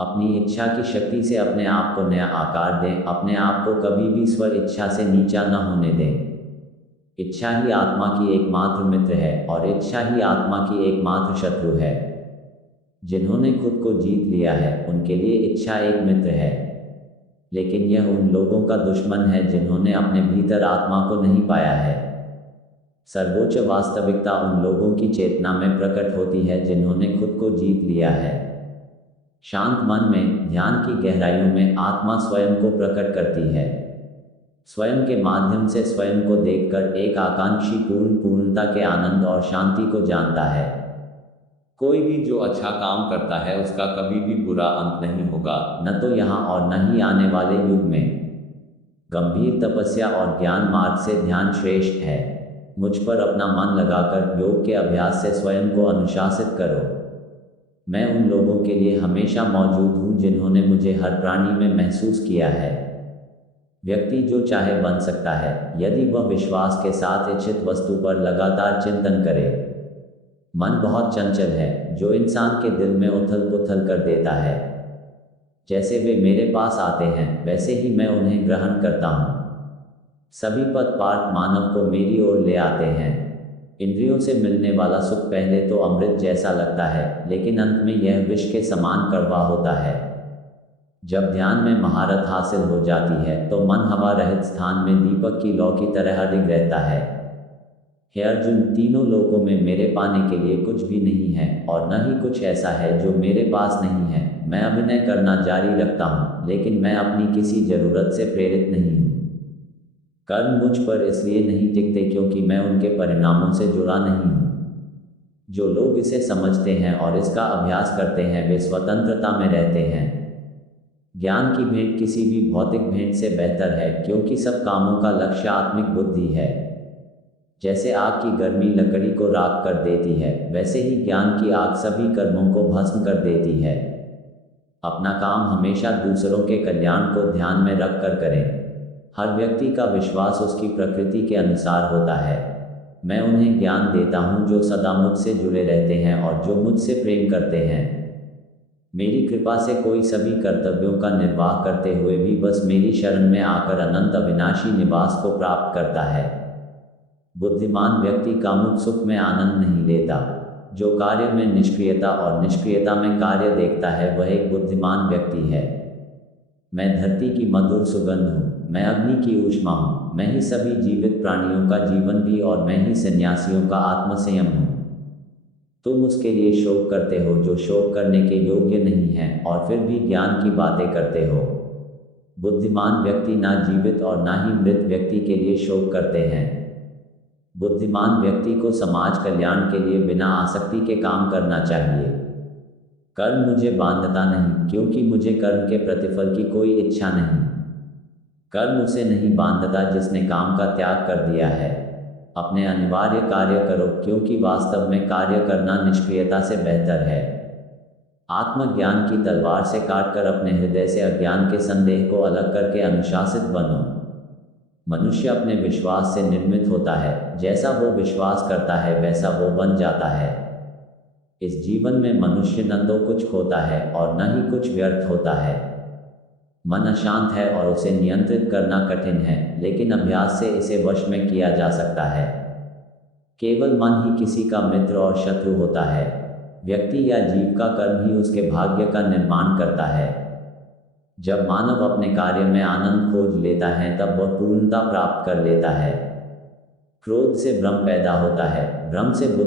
अपनी इच्छा की शक्ति से अपने आप को नया आकार दें, अपने आप को कभी भी स्व इच्छा से नीचा न होने दें। इच्छा ही आत्मा की एकमात्र मित्र है और इच्छा ही आत्मा की एकमात्र शत्रु है। जिन्होंने खुद को जीत लिया है उनके लिए इच्छा एक मित्र है, लेकिन यह उन लोगों का दुश्मन है जिन्होंने अपने भीतर आत्मा को नहीं पाया है। सर्वोच्च वास्तविकता उन लोगों की चेतना में प्रकट होती है जिन्होंने खुद को जीत लिया है। शांत मन में, ध्यान की गहराइयों में आत्मा स्वयं को प्रकट करती है। स्वयं के माध्यम से स्वयं को देखकर एक आकांक्षी पूर्णता के आनंद और शांति को जानता है। कोई भी जो अच्छा काम करता है उसका कभी भी बुरा अंत नहीं होगा, न तो यहाँ और न ही आने वाले युग में। गंभीर तपस्या और ज्ञान मार्ग से ध्यान श्रेष्ठ है। मुझ पर अपना मन लगाकर योग के अभ्यास से स्वयं को अनुशासित करो। मैं उन लोगों के लिए हमेशा मौजूद हूँ जिन्होंने मुझे हर प्राणी में महसूस किया है। व्यक्ति जो चाहे बन सकता है यदि वह विश्वास के साथ इच्छित वस्तु पर लगातार चिंतन करे। मन बहुत चंचल है जो इंसान के दिल में उथल पुथल कर देता है। जैसे वे मेरे पास आते हैं वैसे ही मैं उन्हें ग्रहण करता हूँ। सभी पथ पार्थ मानव को मेरी ओर ले आते हैं। इंद्रियों से मिलने वाला सुख पहले तो अमृत जैसा लगता है, लेकिन अंत में यह विष के समान कड़वा होता है। जब ध्यान में महारत हासिल हो जाती है तो मन हवा रहित स्थान में दीपक की लौ की तरह अडिग रहता है। हे अर्जुन, तीनों लोकों में मेरे पाने के लिए कुछ भी नहीं है और न ही कुछ ऐसा है जो मेरे पास नहीं है। मैं अभिनय करना जारी रखता हूँ, लेकिन मैं अपनी किसी जरूरत से प्रेरित नहीं हूँ। कर्म मुझ पर इसलिए नहीं टिकते क्योंकि मैं उनके परिणामों से जुड़ा नहीं हूँ। जो लोग इसे समझते हैं और इसका अभ्यास करते हैं वे स्वतंत्रता में रहते हैं। ज्ञान की भेंट किसी भी भौतिक भेंट से बेहतर है क्योंकि सब कामों का लक्ष्य आत्मिक बुद्धि है। जैसे आग की गर्मी लकड़ी को राख कर देती है, वैसे ही ज्ञान की आग सभी कर्मों को भस्म कर देती है। अपना काम हमेशा दूसरों के कल्याण को ध्यान में रख कर करें। हर व्यक्ति का विश्वास उसकी प्रकृति के अनुसार होता है। मैं उन्हें ज्ञान देता हूँ जो सदा मुझसे जुड़े रहते हैं और जो मुझसे प्रेम करते हैं। मेरी कृपा से कोई सभी कर्तव्यों का निर्वाह करते हुए भी बस मेरी शरण में आकर अनंत अविनाशी निवास को प्राप्त करता है। बुद्धिमान व्यक्ति कामुक सुख में आनंद नहीं लेता। जो कार्य में निष्क्रियता और निष्क्रियता में कार्य देखता है वह एक बुद्धिमान व्यक्ति है। मैं धरती की मधुर सुगंध हूँ, मैं अग्नि की ऊष्मा हूँ, मैं ही सभी जीवित प्राणियों का जीवन भी और मैं ही सन्यासियों का आत्मसंयम हूँ। तुम उसके लिए शोक करते हो जो शोक करने के योग्य नहीं है और फिर भी ज्ञान की बातें करते हो। बुद्धिमान व्यक्ति ना जीवित और ना ही मृत व्यक्ति के लिए शोक करते हैं। बुद्धिमान व्यक्ति को समाज कल्याण के लिए बिना आसक्ति के काम करना चाहिए। कर्म मुझे बांधता नहीं क्योंकि मुझे कर्म के प्रतिफल की कोई इच्छा नहीं। कर्म उसे नहीं बांधता जिसने काम का त्याग कर दिया है। अपने अनिवार्य कार्य करो क्योंकि वास्तव में कार्य करना निष्क्रियता से बेहतर है। आत्मज्ञान की तलवार से काटकर अपने हृदय से अज्ञान के संदेह को अलग करके अनुशासित बनो। मनुष्य अपने विश्वास से निर्मित होता है, जैसा वो विश्वास करता है वैसा वो बन जाता है। इस जीवन में मनुष्य न तो कुछ खोता है और न ही कुछ व्यर्थ होता है। मन अशांत है और उसे नियंत्रित करना कठिन है, लेकिन अभ्यास से इसे वश में किया जा सकता है। केवल मन ही किसी का मित्र और शत्रु होता है। व्यक्ति या जीव का कर्म ही उसके भाग्य का निर्माण करता है। जब मानव अपने कार्य में आनंद खोज लेता है तब वह पूर्णता प्राप्त कर लेता है। क्रोध से भ्रम पैदा होता है, भ्रम से बुद्धि